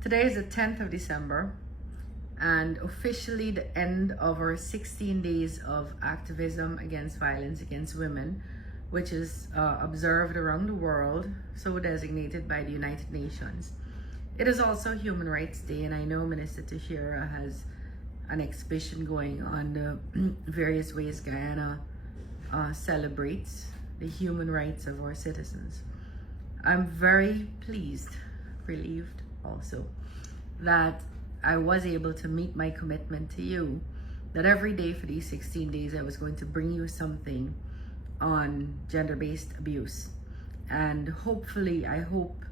Today is the 10th of December and officially the end of our 16 days of activism against violence against women, which is observed around the world, so designated by the United Nations. It is also Human Rights Day, and I know Minister Teixeira has an exhibition going on the various ways Guyana celebrates the human rights of our citizens. I'm very pleased, relieved also, that I was able to meet my commitment to you, that every day for these 16 days I was going to bring you something on gender-based abuse. And hopefully, I hope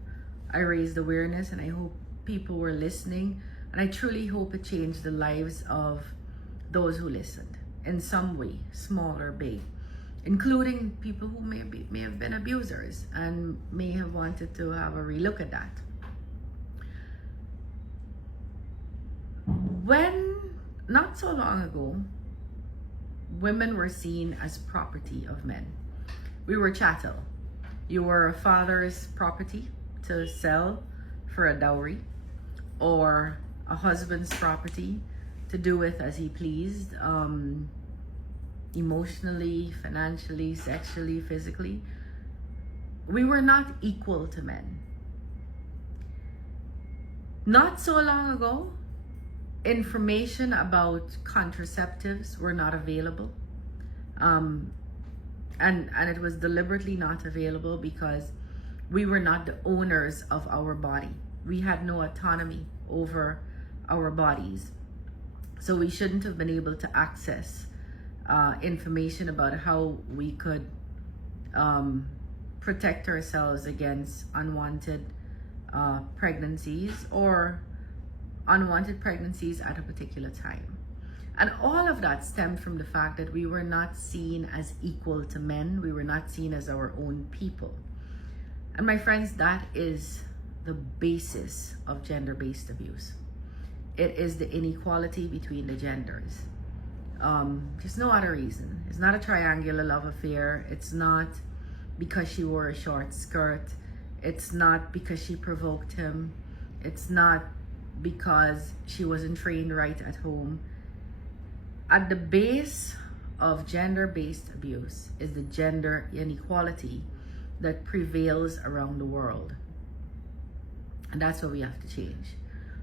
I raised awareness, and I hope people were listening, and I truly hope it changed the lives of those who listened in some way, small or big, including people who may have been abusers and may have wanted to have a relook at that. When, not so long ago, women were seen as property of men. We were chattel. You were a father's property to sell for a dowry, or a husband's property to do with as he pleased, emotionally, financially, sexually, physically. We were not equal to men. Not so long ago, information about contraceptives were not available. And it was deliberately not available because we were not the owners of our body. We had no autonomy over our bodies. So we shouldn't have been able to access information about how we could protect ourselves against unwanted pregnancies or unwanted pregnancies at a particular time. And all of that stemmed from the fact that we were not seen as equal to men. We were not seen as our own people. And my friends, that is the basis of gender-based abuse. It is the inequality between the genders. There's no other reason. It's not a triangular love affair. It's not because she wore a short skirt. It's not because she provoked him. It's not because she wasn't trained right at home. At the base of gender-based abuse is the gender inequality that prevails around the world. And that's what we have to change.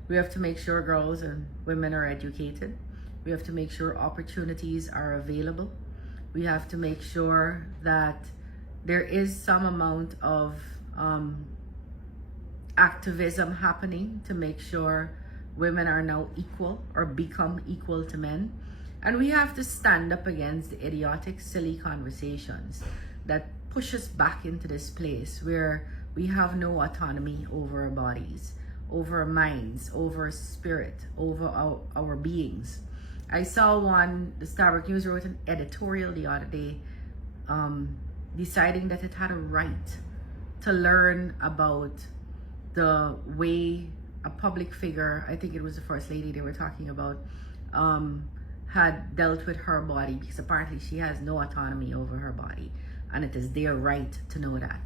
We have to make sure girls and women are educated. We have to make sure opportunities are available. We have to make sure that there is some amount of activism happening to make sure women are now equal or become equal to men. And we have to stand up against the idiotic, silly conversations that push us back into this place where we have no autonomy over our bodies, over our minds, over our spirit, over our beings. I saw the Starbuck News wrote an editorial the other day deciding that it had a right to learn about the way a public figure, I think it was the First Lady they were talking about, had dealt with her body, because apparently she has no autonomy over her body, and it is their right to know that.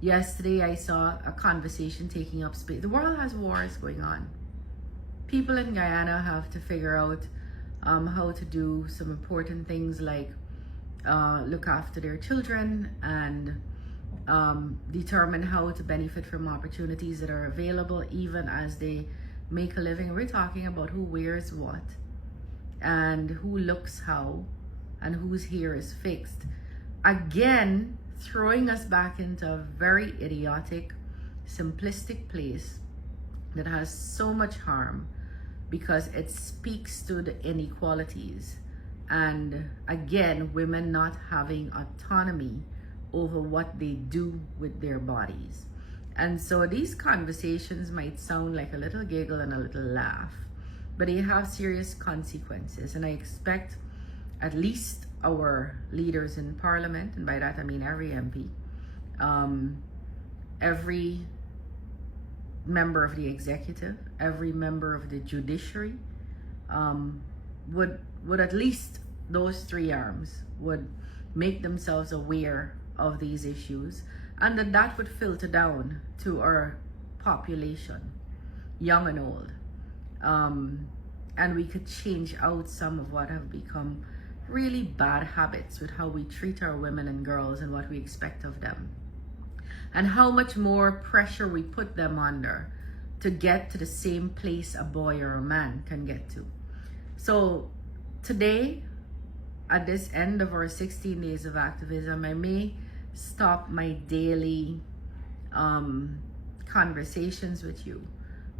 Yesterday I saw a conversation taking up space. The world has wars going on. People in Guyana have to figure out how to do some important things like look after their children and determine how to benefit from opportunities that are available even as they make a living. We're talking about who wears what and who looks how and whose hair is fixed. Again, throwing us back into a very idiotic, simplistic place that has so much harm because it speaks to the inequalities. And again, women not having autonomy over what they do with their bodies. And so these conversations might sound like a little giggle and a little laugh, but they have serious consequences. And I expect at least our leaders in Parliament, and by that I mean every MP, every member of the executive, every member of the judiciary, would at least those three arms would make themselves aware of these issues, and that would filter down to our population. young and old. And we could change out some of what have become really bad habits with how we treat our women and girls and what we expect of them, and how much more pressure we put them under to get to the same place a boy or a man can get to. So today, at this end of our 16 days of activism, I may stop my daily conversations with you,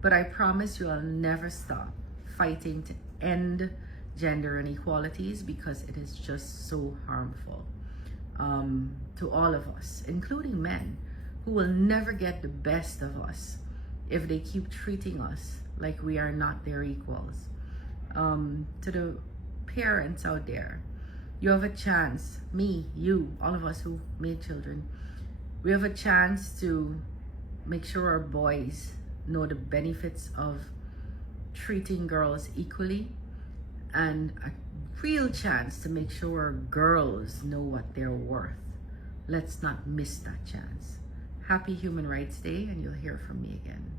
but I promise you I'll never stop fighting to end gender inequalities, because it is just so harmful to all of us, including men, who will never get the best of us if they keep treating us like we are not their equals. To the parents out there, you have a chance, me, you, all of us who made children, we have a chance to make sure our boys know the benefits of treating girls equally, and a real chance to make sure girls know what they're worth. Let's not miss that chance. Happy Human Rights Day, and you'll hear from me again.